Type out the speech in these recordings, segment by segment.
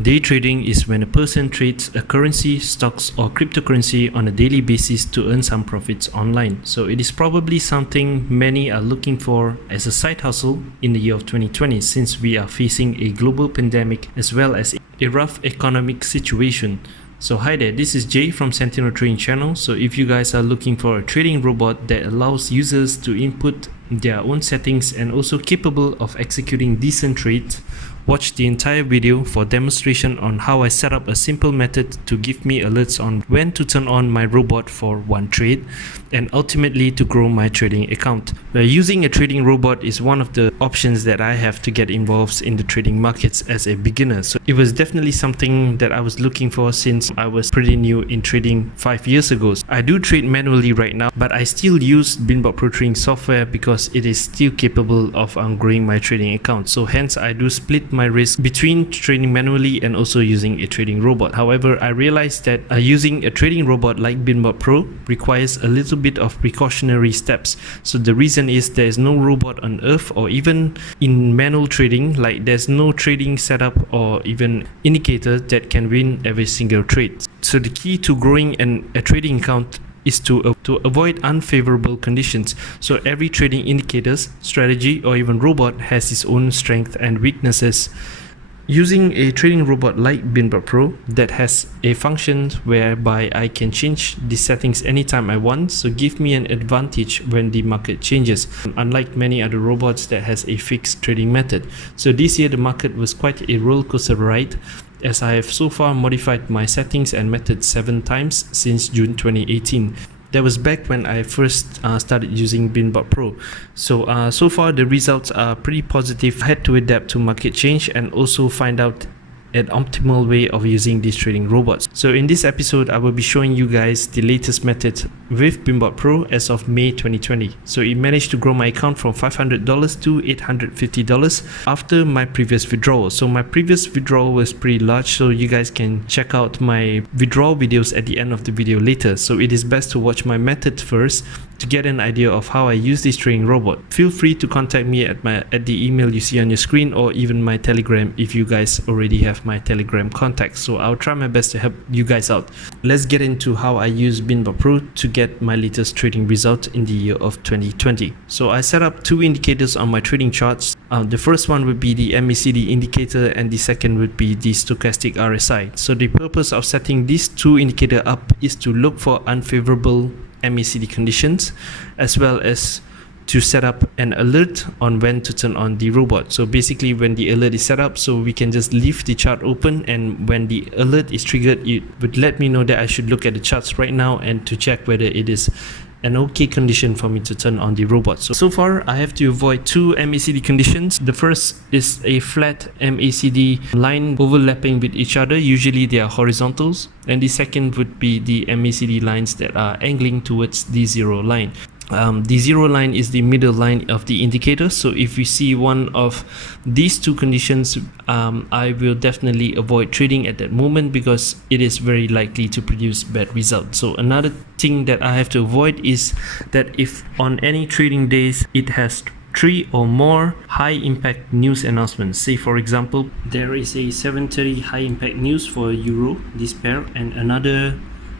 Day trading is when a person trades a currency, stocks or cryptocurrency on a daily basis to earn some profits online. So it is probably something many are looking for as a side hustle in the year of 2020, since we are facing a global pandemic as well as a rough economic situation. So hi there, this is Jay from Sentinel Trading Channel. So if you guys are looking for a trading robot that allows users to input their own settings and also capable of executing decent trades, watch the entire video for demonstration on how I set up a simple method to give me alerts on when to turn on my robot for one trade and ultimately to grow my trading account. Using a trading robot is one of the options that I have to get involved in the trading markets as a beginner. So it was definitely something that I was looking for since I was pretty new in trading 5 years ago. I do trade manually right now, but I still use Binbot Pro Trading software because it is still capable of growing my trading account. So hence I do split my risk between trading manually and also using a trading robot. However, I realized that using a trading robot like Binbot Pro requires a little bit of precautionary steps. So the reason is there is no robot on earth, or even in manual trading, like there's no trading setup or even indicator that can win every single trade. So the key to growing a trading account is to avoid unfavorable conditions. So every trading indicator's strategy or even robot has its own strengths and weaknesses. Using a trading robot like Binbot Pro that has a function whereby I can change the settings anytime I want, so give me an advantage when the market changes, unlike many other robots that has a fixed trading method. So this year the market was quite a roller coaster ride, as I have so far modified my settings and methods 7 times since June 2018. That was back when I first started using Binbot Pro. So far the results are pretty positive. I had to adapt to market change and also find out an optimal way of using these trading robots. So in this episode, I will be showing you guys the latest method with Binbot Pro as of May 2020. So it managed to grow my account from $500 to $850 after my previous withdrawal. So my previous withdrawal was pretty large, so you guys can check out my withdrawal videos at the end of the video later. So it is best to watch my method first to get an idea of how I use this trading robot. Feel free to contact me at the email you see on your screen, or even my Telegram if you guys already have my Telegram contacts. So I'll try my best to help you guys out. Let's get into how I use Binbot Pro to get my latest trading result in the year of 2020. So I set up 2 indicators on my trading charts. The first one would be the MACD indicator and the second would be the stochastic RSI. So the purpose of setting these 2 indicators up is to look for unfavorable MACD conditions, as well as to set up an alert on when to turn on the robot. So basically when the alert is set up, so we can just leave the chart open, and when the alert is triggered, it would let me know that I should look at the charts right now and to check whether it is an okay condition for me to turn on the robot. So far I have to avoid 2 MACD conditions. The first is a flat MACD line overlapping with each other. Usually they are horizontals. And the second would be the MACD lines that are angling towards the 0 line. The 0 line is the middle line of the indicator. So if we see one of these 2 conditions, I will definitely avoid trading at that moment because it is very likely to produce bad results. So another thing that I have to avoid is that if on any trading days it has 3 or more high impact news announcements. Say for example, there is a 7:30 high impact news for Euro, this pair, and another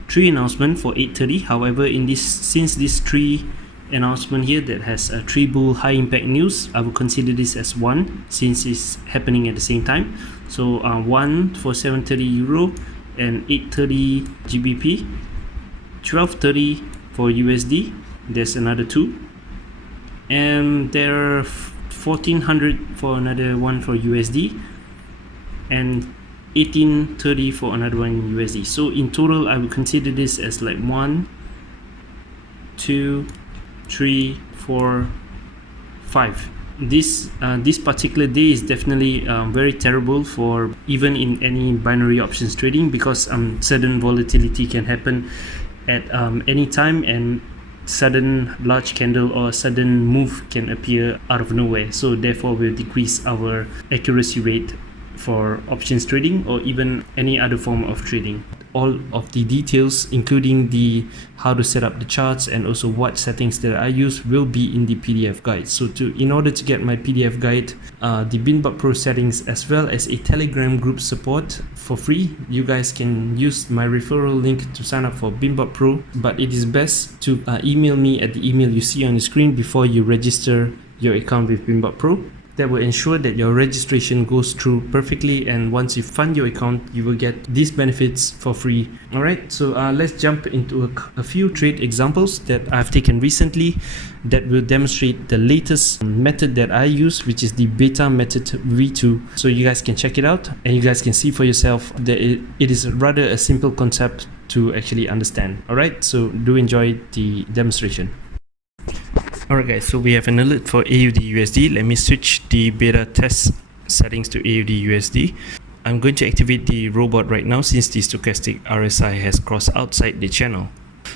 3 announcement for 8:30. However, since these 3 announcement here that has a 3 bull high impact news, I will consider this as 1 since it's happening at the same time. So 1 for 7:30 Euro and 8:30 GBP, 12:30 for USD, there's another 2, and there are 1400 for another one for USD, and 18:30 for another one in USD. So in total I would consider this as like 1, 2, 3, 4, 5. This particular day is definitely very terrible for even in any binary options trading, because sudden volatility can happen at any time, and sudden large candle or sudden move can appear out of nowhere. So therefore will decrease our accuracy rate for options trading or even any other form of trading. all of the details, including the how to set up the charts and also what settings that I use, will be in the PDF guide. So in order to get my PDF guide, the Binbot Pro settings, as well as a Telegram group support for free, you guys can use my referral link to sign up for Binbot Pro. But it is best to email me at the email you see on the screen before you register your account with Binbot Pro. That will ensure that your registration goes through perfectly, and once you fund your account, you will get these benefits for free. Alright, so let's jump into a few trade examples that I've taken recently that will demonstrate the latest method that I use, which is the beta method v2. So you guys can check it out and you guys can see for yourself that it is rather a simple concept to actually understand. Alright, so do enjoy the demonstration. Alright guys, so we have an alert for AUD USD. Let me switch the beta test settings to AUD USD. I'm going to activate the robot right now since the stochastic RSI has crossed outside the channel.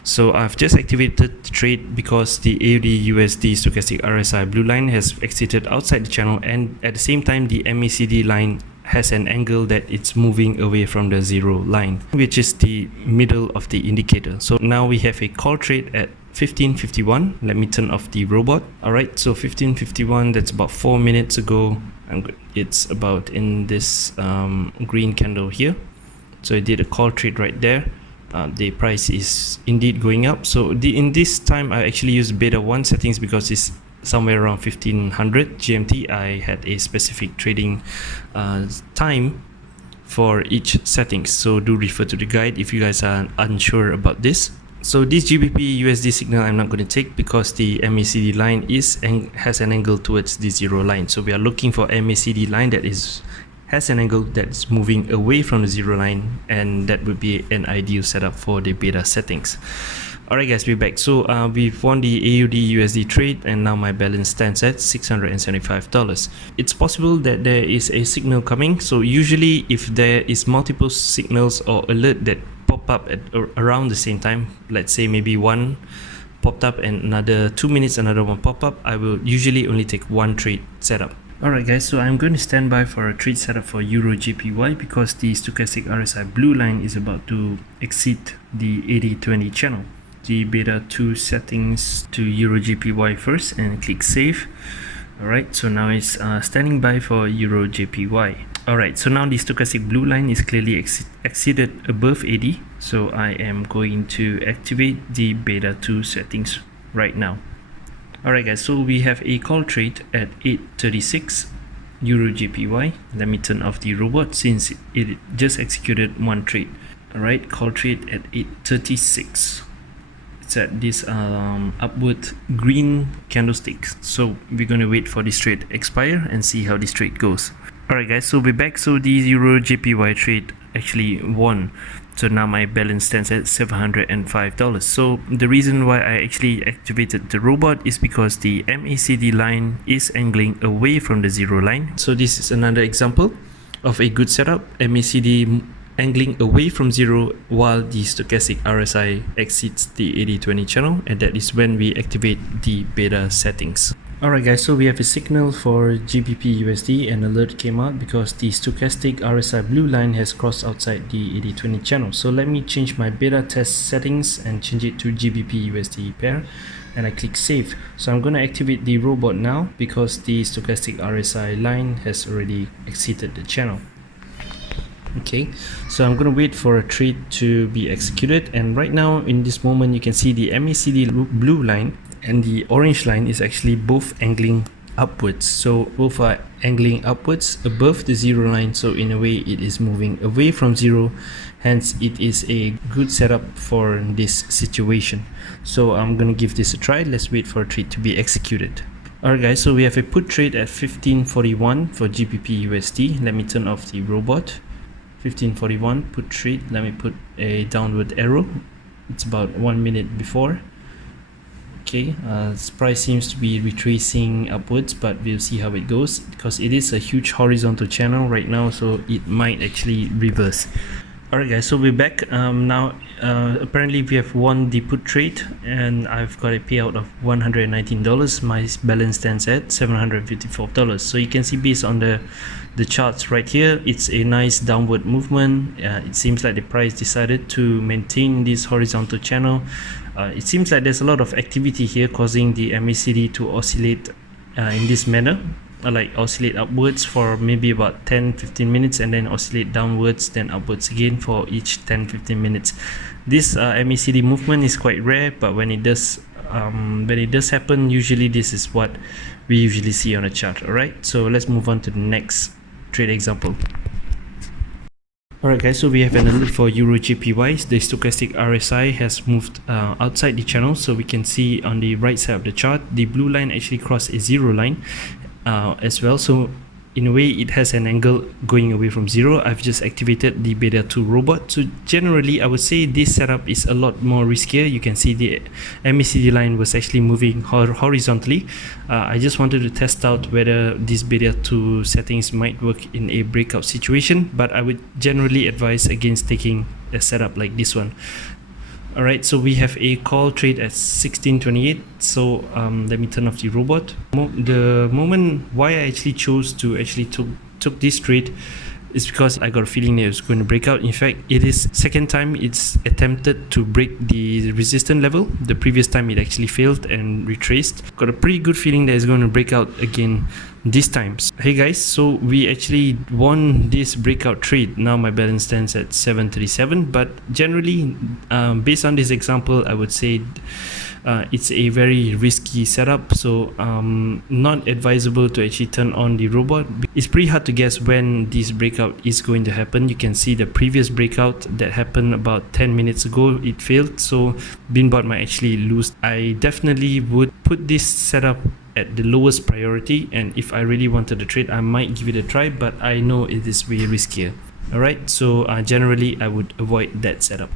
So I've just activated the trade because the AUD USD stochastic RSI blue line has exited outside the channel, and at the same time the MACD line has an angle that it's moving away from the zero line, which is the middle of the indicator. So now we have a call trade at 15:51. Let me turn off the robot. Alright, so 15:51, that's about 4 minutes ago. It's about in this green candle here. So I did a call trade right there. The price is indeed going up. So in this time I actually used beta 1 settings because it's somewhere around 1500 GMT. I had a specific trading time for each settings, so do refer to the guide if you guys are unsure about this. So this GBP USD signal I'm not going to take because the MACD line has an angle towards the zero line. So we are looking for MACD line that has an angle that's moving away from the zero line, and that would be an ideal setup for the beta settings. Alright guys, we're back. So we've won the AUD USD trade, and now my balance stands at $675. It's possible that there is a signal coming. So usually if there is multiple signals or alert that pop up at around the same time, let's say maybe one popped up and another 2 minutes another one pop up, I will usually only take one trade setup. Alright guys, so I'm going to stand by for a trade setup for Euro JPY because the stochastic RSI blue line is about to exceed the 80-20 channel. The beta 2 settings to Euro JPY first and click save. Alright, so now it's standing by for Euro JPY. Alright, so now the stochastic blue line is clearly exceeded above 80. So I am going to activate the beta 2 settings right now. Alright guys, so we have a call trade at 8:36 Euro JPY. Let me turn off the robot since it just executed one trade. Alright, call trade at 8:36. It's at this upward green candlestick. So we're going to wait for this trade expire and see how this trade goes. Alright guys, so we're back. So the Euro JPY trade actually won. So now my balance stands at $705. So the reason why I actually activated the robot is because the MACD line is angling away from the zero line. So this is another example of a good setup. MACD angling away from zero while the stochastic RSI exceeds the 80-20 channel, and that is when we activate the beta settings. Alright guys, so we have a signal for GBP USD. An alert came out because the stochastic RSI blue line has crossed outside the 80-20 channel. So let me change my beta test settings and change it to GBP USD pair, and I click save. So I'm going to activate the robot now because the stochastic RSI line has already exceeded the channel. Okay, so I'm going to wait for a trade to be executed, and right now in this moment you can see the MACD blue line and the orange line is actually both angling upwards. So both are angling upwards above the zero line, so in a way it is moving away from zero, hence it is a good setup for this situation. So I'm going to give this a try. Let's wait for a trade to be executed. Alright guys, so we have a put trade at 15:41 for GBP USD. Let me turn off the robot. 15:41 put trade. Let me put a downward arrow. It's about 1 minute before. Okay, this price seems to be retracing upwards, but we'll see how it goes because it is a huge horizontal channel right now, so it might actually reverse. Alright guys, so we're back. Now apparently we have won the put trade and I've got a payout of $119. My balance stands at $754. So you can see based on the charts right here, it's a nice downward movement. It seems like the price decided to maintain this horizontal channel. It seems like there's a lot of activity here causing the MACD to oscillate in this manner, like oscillate upwards for maybe about 10-15 minutes and then oscillate downwards then upwards again for each 10-15 minutes. This MACD movement is quite rare, but when it does happen, usually this is what we usually see on a chart. Alright, so let's move on to the next trade example. Alright guys, so we have an alert for Euro JPY. The stochastic RSI has moved outside the channel, so we can see on the right side of the chart the blue line actually crossed a zero line as well. So in a way it has an angle going away from zero. I've just activated the beta 2 robot. So generally I would say this setup is a lot more riskier. You can see the MACD line was actually moving horizontally. I just wanted to test out whether this beta 2 settings might work in a breakout situation, but I would generally advise against taking a setup like this one. Alright, so we have a call trade at 16:28. So let me turn off the robot. The moment why I actually chose to took this trade is because I got a feeling that it was going to break out. In fact, it is second time it's attempted to break the resistance level. The previous time it actually failed and retraced. Got a pretty good feeling that it's going to break out again this time. Hey guys, so we actually won this breakout trade. Now my balance stands at 737, but generally based on this example, I would say it's a very risky setup, so not advisable to actually turn on the robot. It's pretty hard to guess when this breakout is going to happen. You can see the previous breakout that happened about 10 minutes ago, it failed, so Binbot might actually lose. I definitely would put this setup at the lowest priority, and if I really wanted to trade, I might give it a try, but I know it is way riskier. Alright, so generally I would avoid that setup.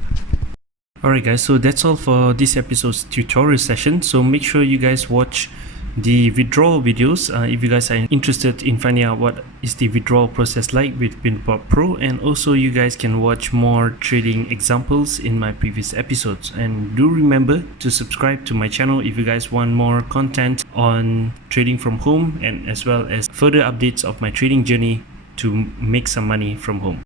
Alright guys, so that's all for this episode's tutorial session. So make sure you guys watch the withdrawal videos if you guys are interested in finding out what is the withdrawal process like with Binbot Pro, and also you guys can watch more trading examples in my previous episodes. And do remember to subscribe to my channel if you guys want more content on trading from home, and as well as further updates of my trading journey to make some money from home.